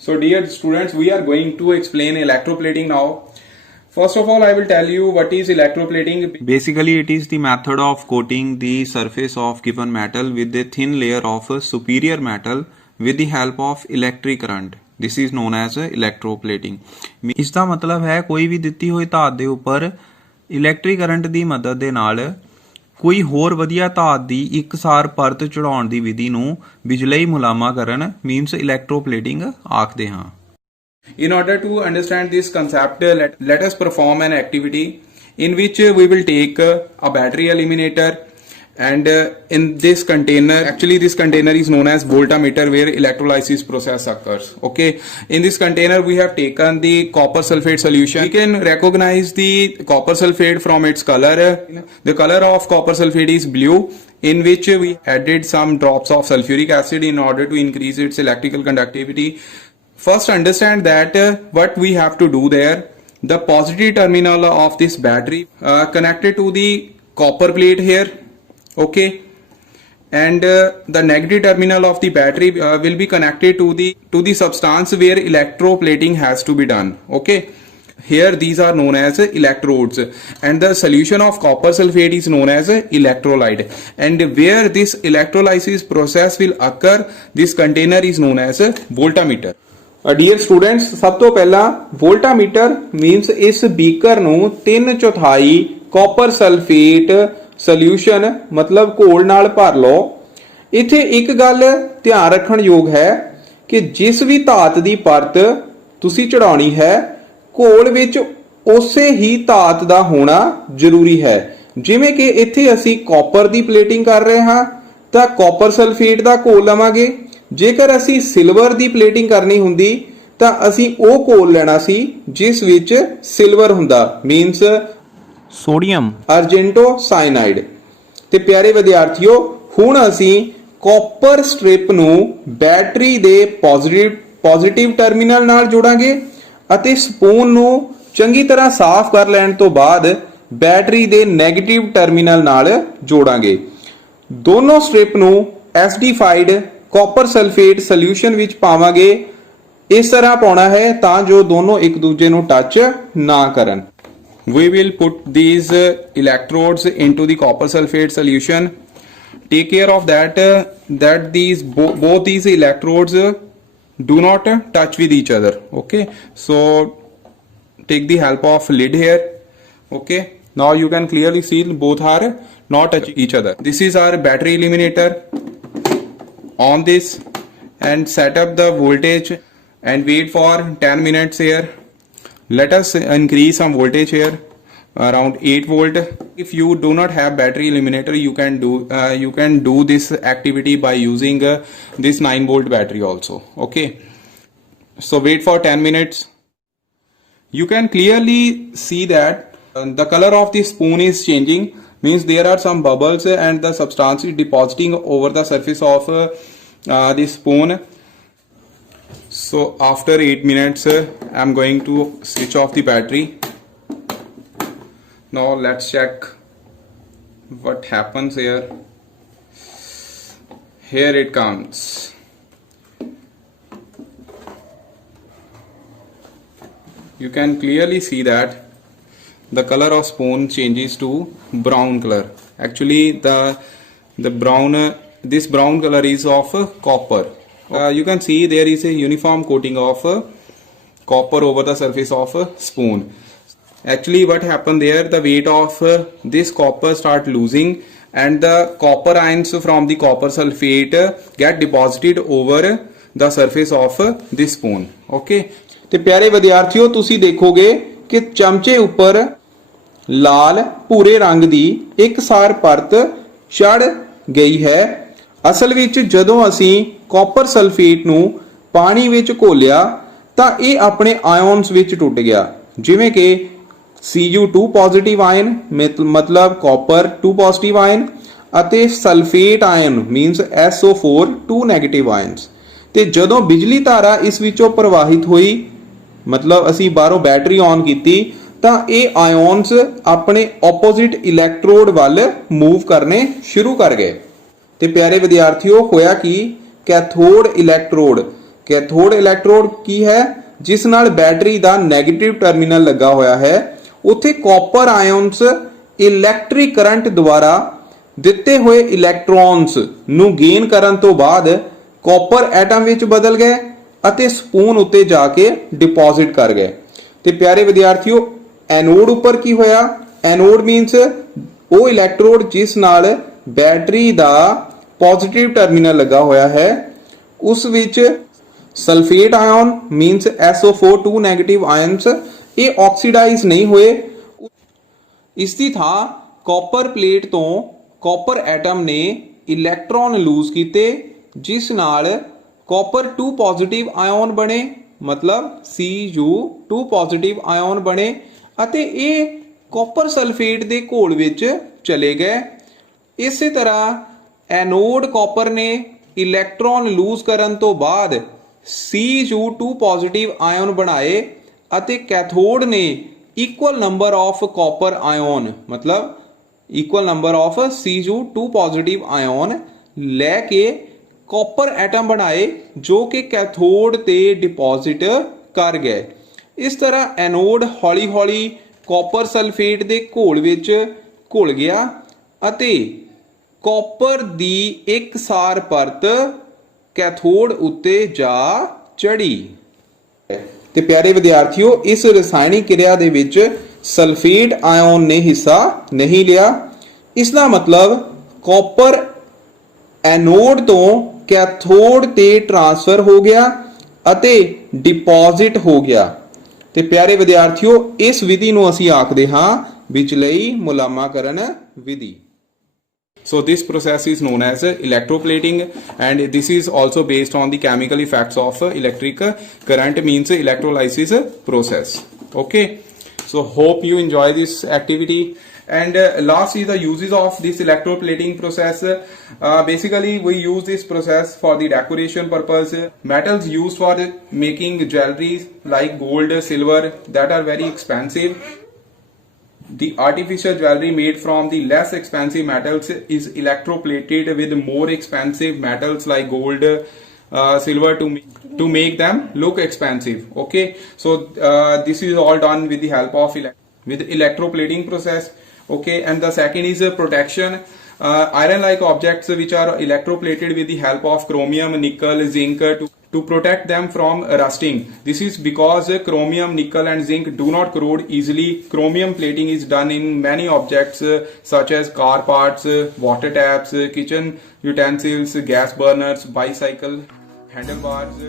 So dear students, we are going to explain electroplating now. First of all, I will tell you what is electroplating. Basically, it is the method of coating the surface of given metal with a thin layer of a superior metal with the help of electric current. This is known as electroplating. इसका मतलब है कोई भी ਦਿੱਤੀ ਹੋਈ ਧਾਤ ਦੇ ਉੱਪਰ ਇਲੈਕਟ੍ਰਿਕ ਕਰੰਟ ਦੀ ਮਦਦ ਦੇ ਨਾਲ ਕੋਈ ਹੋਰ ਵਧੀਆ ਧਾਤ ਦੀ ਇੱਕਸਾਰ ਪਰਤ ਚੜਾਉਣ ਦੀ ਵਿਧੀ ਨੂੰ ਬਿਜਲਈ ਮੁਲਾਮਾਕਰਨ ਮੀਨਸ ਇਲੈਕਟ੍ਰੋਪਲੇਟਿੰਗ ਆਖਦੇ ਹਾਂ। In order to understand this concept, let us perform an activity in which we will take a battery eliminator, and in this container, actually this container is known as voltameter, where electrolysis process occurs. Okay, in this container we have taken the copper sulfate solution. We can recognize the copper sulfate from its color. The color of copper sulfate is blue, in which we added some drops of sulfuric acid in order to increase its electrical conductivity. First, understand that what we have to do there. The positive terminal of this battery connected to the copper plate here, okay, and the negative terminal of the battery will be connected to the substance where electroplating has to be done. Okay, here these are known as electrodes, and the solution of copper sulfate is known as electrolyte, and where this electrolysis process will occur, this container is known as voltameter. Dear students, ਸਭ ਤੋਂ ਪਹਿਲਾਂ ਵੋਲਟਾਮੀਟਰ ਮੀਨਸ ਇਸ ਬੀਕਰ ਨੂੰ 3/4 copper sulphate solution ਮਤਲਬ ਘੋਲ ਨਾਲ ਭਰ ਲਓ। ਇੱਥੇ ਇੱਕ ਗੱਲ ਧਿਆਨ ਰੱਖਣ ਯੋਗ ਹੈ ਕਿ ਜਿਸ ਵੀ ਧਾਤ ਦੀ ਪਰਤ ਤੁਸੀਂ ਚੜਾਉਣੀ ਹੈ ਘੋਲ ਵਿੱਚ ਉਸੇ ਹੀ ਧਾਤ ਦਾ ਹੋਣਾ ਜ਼ਰੂਰੀ ਹੈ। ਜਿਵੇਂ ਕਿ ਇੱਥੇ ਅਸੀਂ ਕਾਪਰ ਦੀ ਪਲੇਟਿੰਗ ਕਰ ਰਹੇ ਹਾਂ ਤਾਂ ਕਾਪਰ ਸਲਫੇਟ ਦਾ ਘੋਲ ਲਵਾਂਗੇ। ਜੇਕਰ ਅਸੀਂ ਸਿਲਵਰ ਦੀ ਪਲੇਟਿੰਗ ਕਰਨੀ ਹੁੰਦੀ ਤਾਂ ਅਸੀਂ ਉਹ ਘੋਲ ਲੈਣਾ ਸੀ ਜਿਸ ਵਿੱਚ ਸਿਲਵਰ ਹੁੰਦਾ ਮੀਨਸ ਸੋਡੀਅਮ ਅਰਜੈਂਟੋ ਸਾਇਨਾਈਡ। ਤੇ ਪਿਆਰੇ ਵਿਦਿਆਰਥੀਓ, ਹੁਣ ਅਸੀਂ ਕਾਪਰ ਸਟ੍ਰਿਪ ਨੂੰ ਬੈਟਰੀ ਦੇ ਪੋਜ਼ਿਟਿਵ ਟਰਮੀਨਲ ਨਾਲ ਜੋੜਾਂਗੇ ਅਤੇ ਸਪੂਨ ਨੂੰ ਚੰਗੀ ਤਰ੍ਹਾਂ ਸਾਫ਼ ਕਰ ਲੈਣ ਤੋਂ ਬਾਅਦ ਬੈਟਰੀ ਦੇ 네ਗੇਟਿਵ ਟਰਮੀਨਲ ਨਾਲ ਜੋੜਾਂਗੇ। ਦੋਨੋਂ ਸਟ੍ਰਿਪ ਨੂੰ ਐਸਿਡੀਫਾਈਡ ਕਾਪਰ ਸਲਫੇਟ ਸੋਲਿਊਸ਼ਨ ਵਿੱਚ ਪਾਵਾਂਗੇ। ਇਸ ਤਰ੍ਹਾਂ ਪਾਉਣਾ ਹੈ ਤਾਂ ਜੋ ਦੋਨੋਂ ਇੱਕ ਦੂਜੇ ਨੂੰ ਟੱਚ ਨਾ ਕਰਨ। We will put these electrodes into the copper sulfate solution. Take care of that that these both these electrodes do not touch with each other. Okay, so take the help of lid here. Okay, now you can clearly see both are not touching each other. This is our battery eliminator. On this and set up the voltage and wait for 10 minutes here. Let us increase some voltage here around 8 volt. If you do not have battery eliminator, you can do this activity by using this 9 volt battery also. Okay, so wait for 10 minutes. You can clearly see that the color of the spoon is changing, means there are some bubbles and the substance is depositing over the surface of the spoon. So after 8 minutes I'm going to switch off the battery. Now let's check what happens here. Here it comes. You can clearly see that the color of spoon changes to brown color. Actually this brown color is of copper. You can see there is a uniform coating of copper over the surface of a spoon. Actually what happened there, the weight of this copper start losing and the copper ions from the copper sulfate get deposited over the surface of this spoon. Okay, ਤੇ ਪਿਆਰੇ ਵਿਦਿਆਰਥੀਓ, ਤੁਸੀਂ ਦੇਖੋਗੇ ਕਿ ਚਮਚੇ ਉੱਪਰ ਲਾਲ ਭੂਰੇ ਰੰਗ ਦੀ ਇੱਕਸਾਰ ਪਰਤ ਚੜ ਗਈ ਹੈ। ਅਸਲ ਵਿੱਚ ਜਦੋਂ ਅਸੀਂ ਕਾਪਰ ਸਲਫੇਟ ਨੂੰ ਪਾਣੀ ਵਿੱਚ ਘੋਲਿਆ ਤਾਂ ਇਹ ਆਪਣੇ ਆਇਨਸ ਵਿੱਚ ਟੁੱਟ ਗਿਆ, ਜਿਵੇਂ ਕਿ Cu2 ਪੋਜ਼ਿਟਿਵ ਆਇਨ ਮਤਲਬ ਕਾਪਰ 2 ਪੋਜ਼ਿਟਿਵ ਆਇਨ ਅਤੇ sulphate ion means SO4 2 negative ions. ਤੇ ਜਦੋਂ ਬਿਜਲੀ ਧਾਰਾ ਇਸ ਵਿੱਚੋਂ ਪ੍ਰਵਾਹਿਤ ਹੋਈ ਮਤਲਬ ਅਸੀਂ ਬਾਹਰੋਂ ਬੈਟਰੀ ਔਨ ਕੀਤੀ ਤਾਂ ਇਹ ਆਇਨਸ ਆਪਣੇ ਆਪੋਜ਼ਿਟ ਇਲੈਕਟ੍ਰੋਡ ਵੱਲ ਮੂਵ ਕਰਨੇ ਸ਼ੁਰੂ ਕਰ ਗਏ। ਤੇ ਪਿਆਰੇ ਵਿਦਿਆਰਥੀਓ, ਹੋਇਆ ਕਿ ਕੈਥੋਡ ਕੈਥੋਡ ਇਲੈਕਟ੍ਰੋਡ ਕੀ ਹੈ? ਜਿਸ ਨਾਲ ਬੈਟਰੀ ਦਾ 네ਗੇਟਿਵ ਟਰਮੀਨਲ ਲੱਗਾ ਹੋਇਆ ਹੈ, ਉੱਥੇ ਕਾਪਰ ਆਇਨਸ ਇਲੈਕਟ੍ਰਿਕ ਕਰੰਟ ਦੁਆਰਾ ਦਿੱਤੇ ਹੋਏ ਇਲੈਕਟ੍ਰੋਨਸ ਨੂੰ ਗੇਨ ਕਰਨ ਤੋਂ ਬਾਅਦ ਕਾਪਰ ਐਟਮ ਵਿੱਚ ਬਦਲ ਗਏ ਅਤੇ ਸਪੂਨ ਉੱਤੇ ਜਾ ਕੇ ਡਿਪੋਜ਼ਿਟ ਕਰ ਗਏ। ਤੇ ਪਿਆਰੇ ਵਿਦਿਆਰਥੀਓ, ਐਨੋਡ ਉੱਪਰ ਕੀ ਹੋਇਆ? ਐਨੋਡ ਮੀਨਸ ਉਹ ਇਲੈਕਟ੍ਰੋਡ ਜਿਸ ਨਾਲ ਬੈਟਰੀ ਦਾ ਪੋਜ਼ਿਟਿਵ ਟਰਮੀਨਲ ਲੱਗਾ ਹੋਇਆ ਹੈ, ਉਸ ਵਿੱਚ sulphate ion means SO4 negative ions ਇਹ ਆਕਸੀਡਾਈਜ਼ ਨਹੀਂ ਹੋਏ। ਇਸ ਦੀ ਥਾਂ ਕਾਪਰ ਪਲੇਟ ਤੋਂ ਕਾਪਰ ਐਟਮ ਨੇ ਇਲੈਕਟ੍ਰੋਨ ਲੂਜ਼ ਕੀਤੇ, ਜਿਸ ਨਾਲ ਕਾਪਰ 2 ਪੋਜ਼ਿਟਿਵ ਆਇਨ ਬਣੇ, ਮਤਲਬ Cu2 ਪੋਜ਼ਿਟਿਵ ਆਇਨ ਬਣੇ ਅਤੇ ਇਹ ਕਾਪਰ ਸਲਫੇਟ ਦੇ ਘੋਲ ਵਿੱਚ ਚਲੇ ਗਏ। ਇਸੇ ਤਰ੍ਹਾਂ ਐਨੋਡ ਕਾਪਰ ਨੇ ਇਲੈਕਟ੍ਰੋਨ ਲੂਜ਼ ਕਰਨ ਤੋਂ ਬਾਅਦ Cu2 ਪੋਜ਼ਿਟਿਵ ਆਇਨ ਬਣਾਏ ਅਤੇ ਕੈਥੋਡ ਨੇ equal number of copper ion, ਮਤਲਬ equal number of Cu2 positive ion ਲੈ ਕੇ ਕਾਪਰ ਐਟਮ ਬਣਾਏ, ਜੋ ਕਿ ਕੈਥੋਡ ਤੇ ਡਿਪੋਜ਼ਿਟ ਕਰ ਗਏ। ਇਸ ਤਰ੍ਹਾਂ ਐਨੋਡ ਹੌਲੀ-ਹੌਲੀ ਕਾਪਰ ਸਲਫੇਟ ਦੇ ਘੋਲ ਵਿੱਚ ਘੁਲ ਗਿਆ ਅਤੇ ਕਾਪਰ ਦੀ ਇੱਕਸਾਰ ਪਰਤ ਕੈਥੋਡ ਉੱਤੇ ਜਾ ਚੜੀ। ਤੇ ਪਿਆਰੇ ਵਿਦਿਆਰਥੀਓ, ਇਸ ਰਸਾਇਣਿਕ ਕਿਰਿਆ ਦੇ ਵਿੱਚ ਸਲਫੇਟ ਆਇਨ ਨੇ ਹਿੱਸਾ ਨਹੀਂ ਲਿਆ। ਇਸ ਦਾ ਮਤਲਬ ਕਾਪਰ ਐਨੋਡ ਤੋਂ ਕੈਥੋਡ ਤੇ ਟ੍ਰਾਂਸਫਰ ਹੋ ਗਿਆ ਅਤੇ ਡਿਪੋਜ਼ਿਟ ਹੋ ਗਿਆ। ਤੇ ਪਿਆਰੇ ਵਿਦਿਆਰਥੀਓ, ਇਸ ਵਿਧੀ ਨੂੰ ਅਸੀਂ ਆਖਦੇ ਹਾਂ ਵਿਚਲਈ ਮੁਲਾਮਾਕਰਨ ਵਿਧੀ। So this process is known as electroplating, and this is also based on the chemical effects of electric current, means electrolysis process. Okay, so hope you enjoy this activity. And last is the uses of this electroplating process. Basically we use this process for the decoration purpose. Metals used for making jewelry like gold, silver, that are very expensive. The artificial jewelry made from the less expensive metals is electroplated with more expensive metals like gold, silver to make them look expensive. Okay, so this is all done with the help of electroplating process. Okay, and the second is protection. Iron like objects which are electroplated with the help of chromium, nickel, zinc to protect them from rusting. This is because chromium, nickel and zinc do not corrode easily. Chromium plating is done in many objects such as car parts, water taps, kitchen utensils, gas burners, bicycle handlebars.